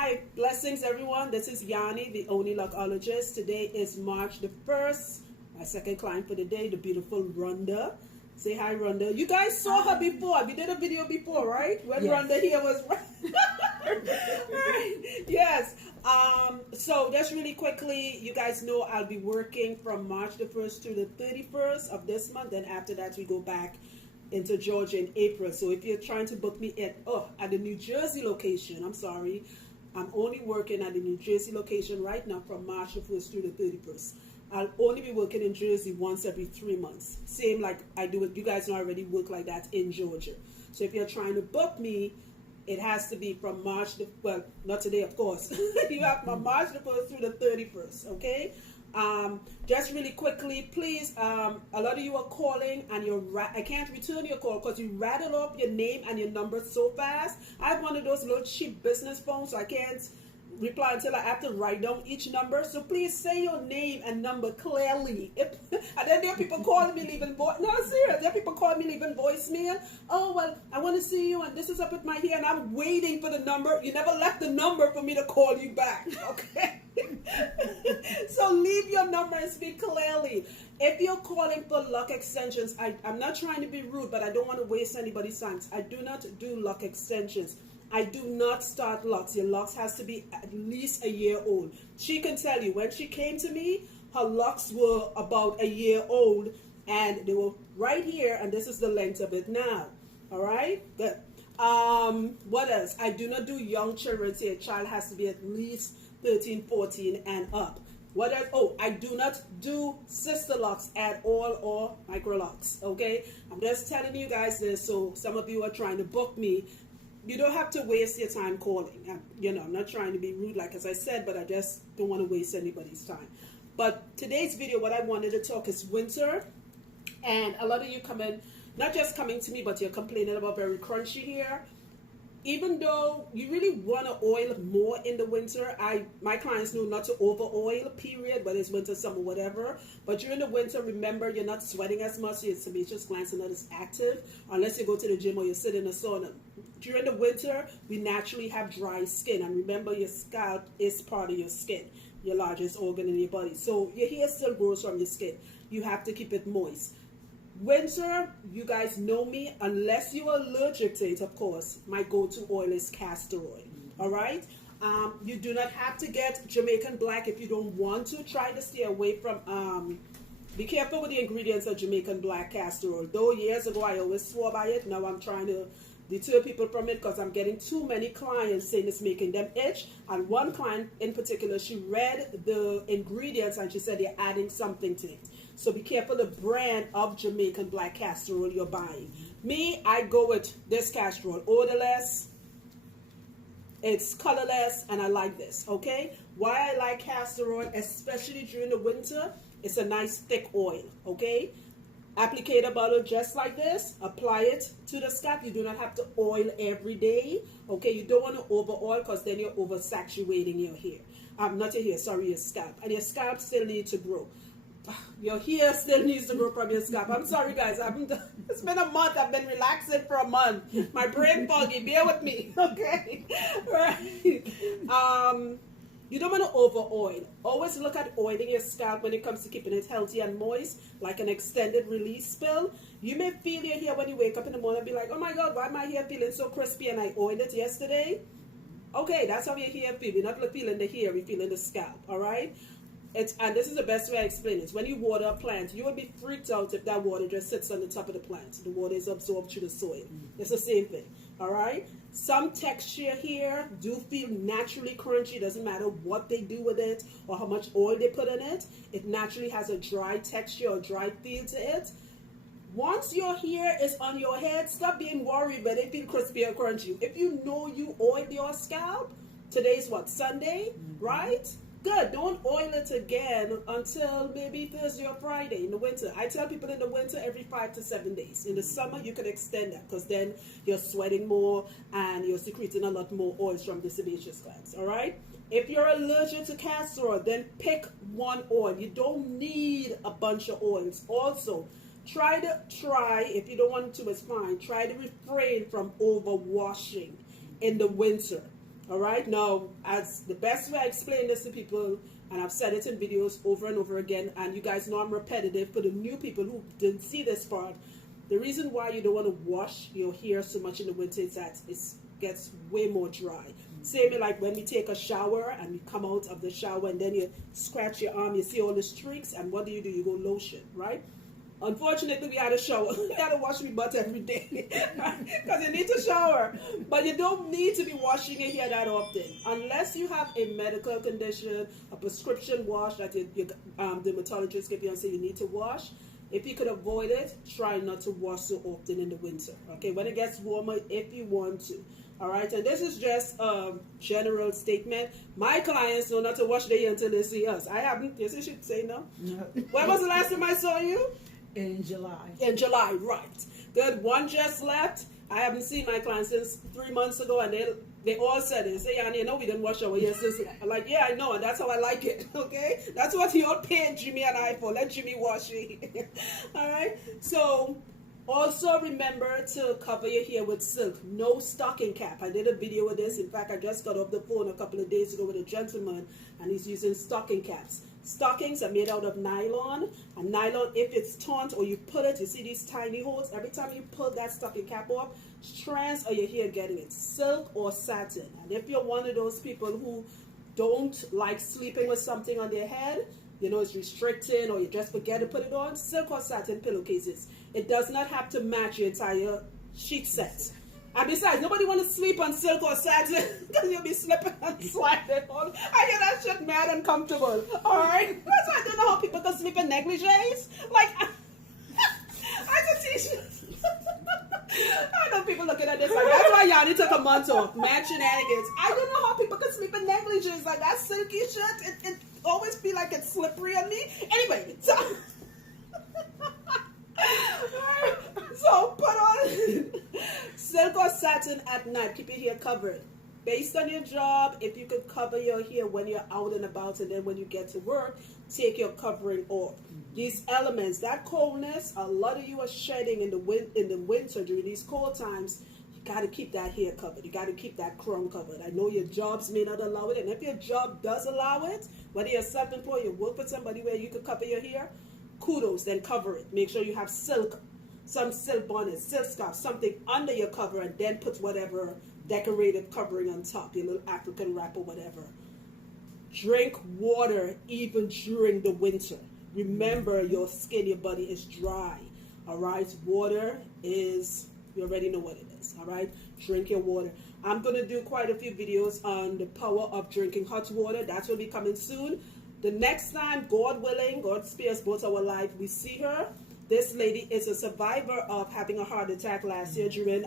Hi, blessings everyone. This is Yanni, the only lockologist. Today is March the 1st. My second client for the day, the beautiful Rhonda. Say hi, Rhonda. You guys saw her before. We did a video before, right? When yes. Rhonda here was right. Yes. So just really quickly, you guys know I'll be working from March the 1st to the 31st of this month. Then after that, we go back into Georgia in April. So if you're trying to book me at the New Jersey location, I'm sorry, I'm only working at the New Jersey location right now from March the 1st through the 31st. I'll only be working in Jersey once every 3 months. Same like I do it. You guys know I already work like that in Georgia. So if you're trying to book me, it has to be from March the, well, not today, of course. You have from March the 1st through the 31st, okay? Just really quickly, please, a lot of you are calling and I can't return your call because you rattle up your name and your number so fast. I have one of those little cheap business phones, so I can't reply until I have to write down each number. So please say your name and number clearly. And then there are people calling me leaving serious. There are people calling me leaving voicemail. Oh, well, I want to see you and this is up with my hair and I'm waiting for the number. You never left the number for me to call you back, okay? So leave your number and speak clearly. If you're calling for lock extensions, I'm not trying to be rude, but I don't want to waste anybody's time. I do not do lock extensions. I do not start locks. Your locks has to be at least a year old. She can tell you when she came to me, her locks were about a year old and they were right here, and this is the length of it now. All right, good. What else? I do not do young children. Say a child has to be at least 13, 14 and up. What else? Oh, I do not do sister locks at all or micro locks. Okay, I'm just telling you guys this, so some of you are trying to book me. You don't have to waste your time calling. I'm not trying to be rude, like as I said, but I just don't want to waste anybody's time. But today's video, what I wanted to talk is winter. And a lot of you come in, not just coming to me, but you're complaining about very crunchy hair. Even though you really want to oil more in the winter, my clients know not to over oil, period, whether it's winter, summer, whatever. But during the winter, remember, you're not sweating as much, your sebaceous glands are not as active, unless you go to the gym or you sit in a sauna. During the winter, we naturally have dry skin, and remember, your scalp is part of your skin, your largest organ in your body. So your hair still grows from your skin. You have to keep it moist. Winter, you guys know me, unless you are allergic to it, of course, my go-to oil is castor oil, all right? You do not have to get Jamaican black if you don't want to. Try to stay away from, be careful with the ingredients of Jamaican black castor oil. Though years ago I always swore by it, now I'm trying to deter people from it because I'm getting too many clients saying it's making them itch. And one client in particular, she read the ingredients and she said they're adding something to it. So be careful the brand of Jamaican black castor oil you're buying. Me, I go with this castor oil, odorless, it's colorless, and I like this, okay? Why I like castor oil, especially during the winter, it's a nice thick oil, okay? Applicator bottle just like this, apply it to the scalp. You do not have to oil every day, okay? You don't want to over oil because then you're oversaturating your hair. Not your hair, sorry, your scalp. And your scalp still needs to grow. Your hair still needs to grow from your scalp. I'm sorry guys, it's been a month. I've been relaxing for a month. My brain foggy, bear with me, okay? Right. You don't want to over oil. Always look at oiling your scalp when it comes to keeping it healthy and moist, like an extended release spill. You may feel your hair when you wake up in the morning and be like, oh my God, why am my hair feeling so crispy and I oiled it yesterday? Okay, that's how your hair feels. We're not feeling the hair, we're feeling the scalp, all right? And this is the best way I explain it. When you water a plant, you would be freaked out if that water just sits on the top of the plant. The water is absorbed through the soil. It's the same thing, all right? Some texture here do feel naturally crunchy. Doesn't matter what they do with it or how much oil they put in it. It naturally has a dry texture or dry feel to it. Once your hair is on your head, stop being worried whether it feels crispy or crunchy. If you know you oiled your scalp, today's what, Sunday, right? Good. Don't oil it again until maybe Thursday or Friday in the winter. I tell people in the winter every 5 to 7 days. In the summer, you can extend that because then you're sweating more and you're secreting a lot more oils from the sebaceous glands. All right. If you're allergic to castor oil, then pick one oil. You don't need a bunch of oils. Also, try, if you don't want to, it's fine. Try to refrain from overwashing in the winter. All right. Now, as the best way I explain this to people, and I've said it in videos over and over again, and you guys know I'm repetitive for the new people who didn't see this part. The reason why you don't want to wash your hair so much in the winter is that it gets way more dry. Same like when we take a shower and we come out of the shower and then you scratch your arm, you see all the streaks, and what do? You go lotion, right? Unfortunately, we had a shower. We had to wash my butt every day because you need to shower. But you don't need to be washing your hair that often unless you have a medical condition, a prescription wash that your dermatologist give you and say you need to wash. If you could avoid it, try not to wash so often in the winter. Okay, when it gets warmer, if you want to. All right, and this is just a general statement. My clients know not to wash their hair until they see us. I haven't. Yes, you should say no. No. When was the last time I saw you? In July. In July, right. Good. One just left. I haven't seen my clients since 3 months ago, and they all said it. Say, Yanni, we didn't wash our hair since. I'm like, yeah, I know, and that's how I like it. Okay, that's what you all paid Jimmy and I for. Let Jimmy wash it. All right. So also remember to cover your hair with silk. No stocking cap. I did a video with this. In fact, I just got off the phone a couple of days ago with a gentleman, and he's using stocking caps. Stockings are made out of nylon, and nylon, if it's taut or you pull it, you see these tiny holes. Every time you pull that stocking cap off, strands of your hair getting it, silk or satin. And if you're one of those people who don't like sleeping with something on their head, it's restricting, or you just forget to put it on, silk or satin pillowcases. It does not have to match your entire sheet set. And besides, nobody want to sleep on silk or satin because you'll be slipping and sliding on. I get that shit mad and uncomfortable. All right? That's why I don't know how people can sleep in negligees. Like, I could teach you. I know people looking at this like, that's why Yanni took a month off. Mad shenanigans. I don't know how people can sleep in negligees. Like, that silky shit, it always feel like it's slippery on me. Anyway, so put on silk or satin at night. Keep your hair covered. Based on your job, if you could cover your hair when you're out and about, and then when you get to work, take your covering off. These elements, that coldness, a lot of you are shedding in the winter during these cold times. You got to keep that hair covered. You got to keep that crown covered. I know your jobs may not allow it, and if your job does allow it, whether you're self-employed, you work with somebody where you could cover your hair, kudos, then cover it. Make sure you have silk, some silk bonnet, silk scarf, something under your cover, and then put whatever decorative covering on top, your little African wrap or whatever. Drink water even during the winter. Remember, your skin, your body is dry. All right, water is, you already know what it is. All right, drink your water. I'm going to do quite a few videos on the power of drinking hot water. That will be coming soon. The next time, God willing, God spares both our life, we see her. This lady is a survivor of having a heart attack last year during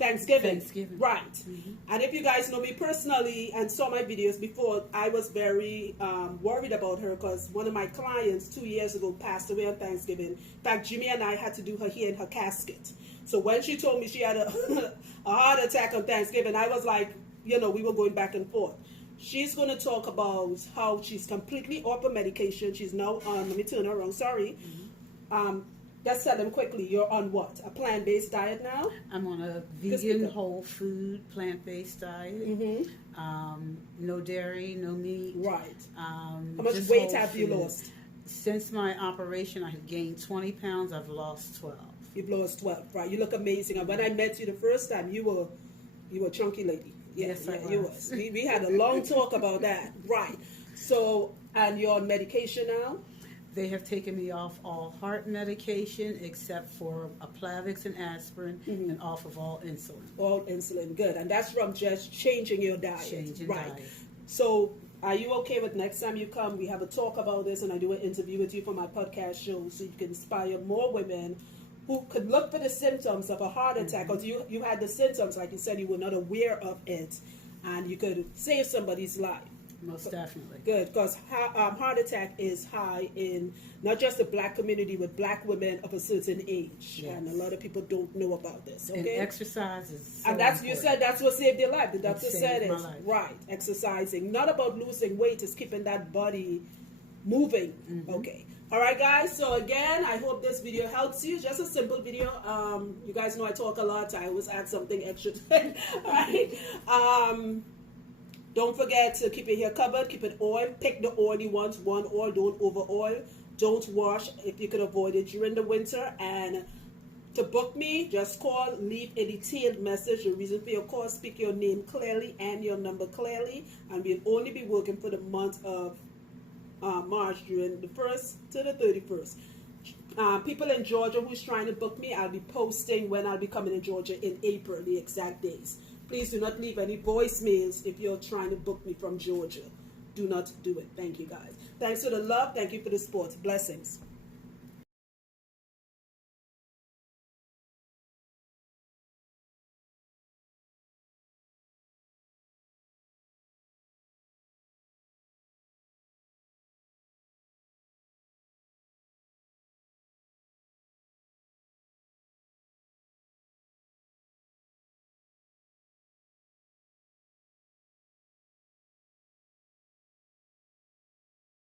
Thanksgiving. Right. Mm-hmm. And if you guys know me personally and saw my videos before, I was very worried about her because one of my clients 2 years ago passed away on Thanksgiving. In fact, Jimmy and I had to do her hair in her casket. So when she told me she had a heart attack on Thanksgiving, I was like, we were going back and forth. She's going to talk about how she's completely off of medication. She's now on, let me turn her around, sorry. Mm-hmm. Just tell them quickly, you're on what? A plant-based diet now? I'm on a vegan, whole food, plant-based diet. Mm-hmm. No dairy, no meat. Right. How much weight have you lost? Since my operation, I have gained 20 pounds. I've lost 12. You've lost 12, right. You look amazing. And when I met you the first time, you were a chunky lady. Yes, I was. You was. We had a long talk about that. Right. So, and you're on medication now? They have taken me off all heart medication except for a Plavix and aspirin, mm-hmm. and off of all insulin. All insulin, good. And that's from just changing your diet. Changing right. diet. So are you okay with next time you come, we have a talk about this and I do an interview with you for my podcast show so you can inspire more women who could look for the symptoms of a heart attack, because mm-hmm. you had the symptoms, like you said, you were not aware of it, and you could save somebody's life. Most definitely. Good, because heart attack is high in not just the black community, but black women of a certain age. Yes. And a lot of people don't know about this. Okay? And exercise is so and that's important. You said that's what saved your life. The doctor said it. My life. Right. Exercising. Not about losing weight, it's keeping that body moving. Okay. All right, guys. So again, I hope this video helps you. Just a simple video. You guys know I talk a lot. I always add something extra. All right. Don't forget to keep your hair covered. Keep it oiled. Pick the oil you want. One oil. Don't over oil. Don't wash if you could avoid it during the winter. And to book me, just call, leave a detailed message, the reason for your call, speak your name clearly and your number clearly, and we'll only be working for the month of March during the 1st to the 31st. People in Georgia who's trying to book me, I'll be posting when I'll be coming in Georgia in April, the exact days. Please do not leave any voicemails if you're trying to book me from Georgia. Do not do it. Thank you, guys. Thanks for the love. Thank you for the support. Blessings.